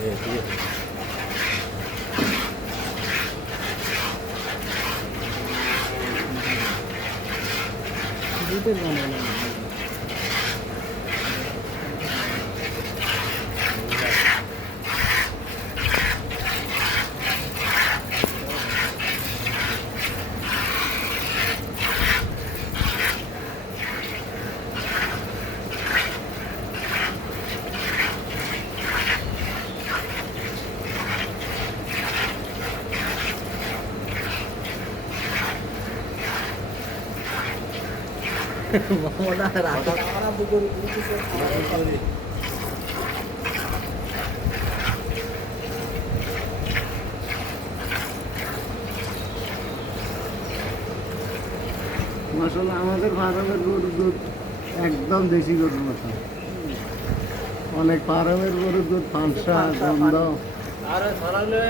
ঠিক আছে। দুধের বানানো মামলা রাতে খারাপ করে দিতেছে মাশাআল্লাহ আমাদের ফার্মের গরুর দুধ একদম দেশি গরুর মতো অনেক ফার্মের গরুর দুধ ফাঁসা গন্ধ আরে সারালে